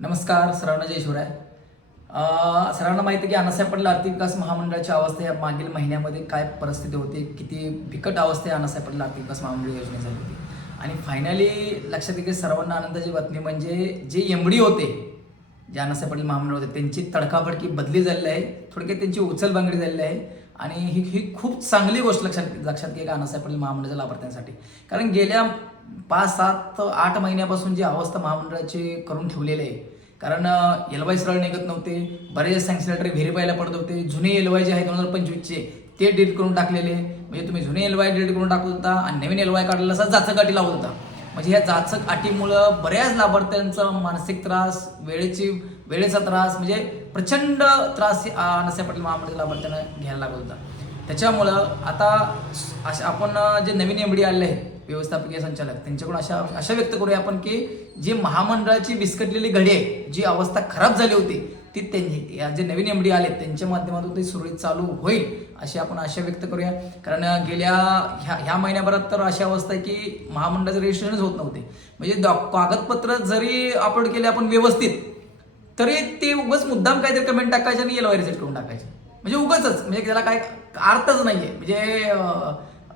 नमस्कार सर्वांना, जय शिवराय. सर्वांना माहिती आहे की अण्णासाहेब पाटील आर्थिक विकास महामंडळाची अवस्था या मागील महिन्यामध्ये काय परिस्थिती होती, किती बिकट अवस्था अण्णासाहेब पाटील आर्थिक विकास महामंडळ योजने झाली होती. आणि फायनली लक्षात येते सर्वांना आनंदाची बातमी म्हणजे जे एमडी होते, जे अण्णासाहेब पाटील महामंडळ होते, त्यांची तडकाफडकी बदली झालेली आहे. थोडक्यात त्यांची उचलबांगडी झालेली आहे. आणि ही खूप चांगली गोष्ट लक्षात घ्या अण्णासाहेब पाटील महामंडळाच्या लाभार्थ्यांसाठी. कारण गेल्या 5, 7, 8 महिन्यापासून जी अवस्था महामंडळाची करून ठेवलेली आहे. कारण एलवाय सरळ निघत नव्हते, बरेच सँक्शनटरी व्हेरीफायला पडत होते. जुने एलवाय जे आहे 2025चे ते डिलीट करून टाकलेले. म्हणजे तुम्ही जुने एलवाय डिलीट करून टाकत होता आणि नवीन एलवाय काढलेला असा जाचक अटी लावत होता. म्हणजे ह्या जाचक अटीमुळं बऱ्याच लाभार्थ्यांचा मानसिक त्रास, वेळेचा त्रास, म्हणजे प्रचंड त्रास अण्णासाहेब पाटील महामंडळ लाभार्थ्यांना घ्यायला लागत होता. त्याच्यामुळं आता आपण जे नवीन एमडी आले आहेत व्यवस्थापकीय संचालक, त्यांच्याकडून अशा व्यक्त करूया आपण की जी महामंडळाची विस्कटलेली घडी आहे, जी अवस्था खराब झाली होती, ती त्यांनी जे नवीन एमडी आले त्यांच्या माध्यमातून ती सुरळीत चालू होईल अशी आपण आशा व्यक्त करूया. कारण गेल्या ह्या महिन्याभरात तर अशी अवस्था आहे की महामंडळाचं रजिस्ट्रेशनच होत नव्हते. म्हणजे कागदपत्र जरी अपलोड केले आपण व्यवस्थित, तरी ते उगाच मुद्दाम काहीतरी कमेंट टाकायचे आणि एलवाय रिजेक्ट करून टाकायचे. म्हणजे उगाचच, म्हणजे त्याला काय अर्थच नाहीये. म्हणजे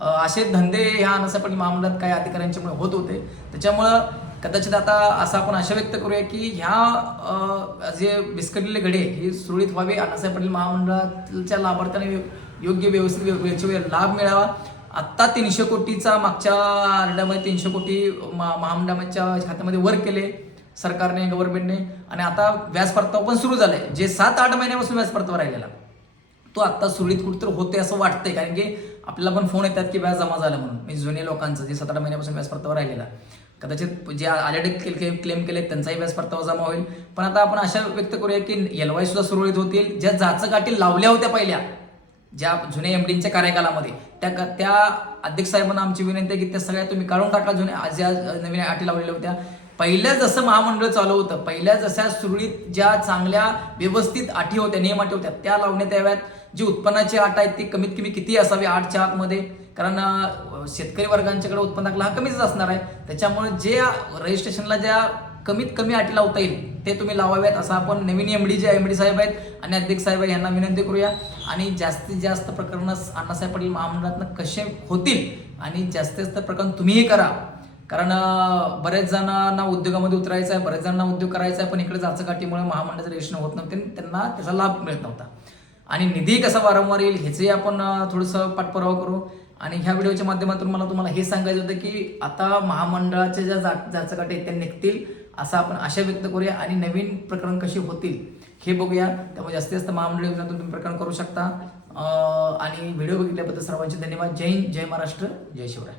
असे धंदे ह्या अण्णासाहेब पाटील महामंडळात काही अधिकाऱ्यांच्यामुळे होत होते. त्याच्यामुळं कदाचित आता असं आपण आशा व्यक्त करूया की ह्या जे विस्कटलेले घडे ही सुरळीत व्हावे, अण्णासाहेब पाटील महामंडळाच्या लाभार्थ्यांना योग्य व्यवस्थित वेळच्या लाभ मिळावा. आत्ता 300 कोटीचा मागच्या आरड्यामध्ये 300 कोटी महामंडळाच्या खात्यामध्ये वर केले सरकारने, गव्हर्नमेंटने. आणि आता व्याज परतावा पण सुरू झालाय. जे 7-8 महिन्यापासून व्याज परतावा राहिलेला तो आत्ता सुरळीत कुठेतरी होते असं वाटतंय. कारण की आपल्याला पण फोन येतात की व्याज जमा झालं म्हणून. म्हणजे जुने लोकांचं जे 7-8 महिन्यापासून व्याज परतावा राहिलेला, कदाचित जे ऑलरेडी क्लेम केले त्यांचाही व्याज परतावा जमा होईल. पण आता आपण आशा व्यक्त करूया की एलवाय सुद्धा सुरळीत होतील. ज्या जाचक लावल्या होत्या पहिल्या, ज्या जुन्या एमडींच्या कार्यकालामध्ये, त्या अध्यक्ष साहेबांना आमची विनंती आहे की त्या सगळ्या तुम्ही काढून टाका. ज्या नवीन अटी लावलेल्या होत्या, पहिल्या जसं महामंडळ चालू होतं, पहिल्या जशा सुरळीत ज्या चांगल्या व्यवस्थित अटी होत्या, नियम अटी होत्या, त्या लावण्यात याव्यात. जी उत्पन्नाची अट आहेत ती कमीत कमी किती असावी 8च्या आतमध्ये. कारण शेतकरी वर्गांच्याकडे उत्पन्नाला हा कमीच असणार आहे. त्याच्यामुळे जे रजिस्ट्रेशनला ज्या कमीत कमी अटी लावता येईल ते तुम्ही लावाव्यात असं आपण नवीन एमडी साहेब आहेत आणि अध्यक्ष साहेब आहेत यांना विनंती करूया. आणि जास्तीत जास्त प्रकरणं अण्णासाहेब पाटील महामंडळातनं कसे होतील आणि जास्तीत जास्त प्रकरण तुम्हीही करा. कारण बरेच जणांना उद्योगामध्ये उतरायचं आहे, बरेच जणांना उद्योग करायचा आहे, पण इकडे जाचकाटीमुळे महामंडळाचं रजिस्ट्रेशन होत नव्हते, त्यांना त्याचा लाभ मिळत नव्हता. आणि निधी कसा वारंवार येईल ह्याचंही आपण थोडंसं पाठपुरावा करू. आणि ह्या व्हिडिओच्या माध्यमातून मला तुम्हाला हे सांगायचं होतं की आता महामंडळाच्या ज्या जाचकाटी आहेत त्या निघतील असं आपण आशा व्यक्त करूया. आणि नवीन प्रकरण कशी होतील हे बघूया. त्यामुळे जास्तीत जास्त महामंडळ योजनेतून तुम्ही प्रकरण करू शकता. आणि व्हिडिओ बघितल्याबद्दल सर्वांचे धन्यवाद. जय हिंद, जय महाराष्ट्र, जय शिवराय.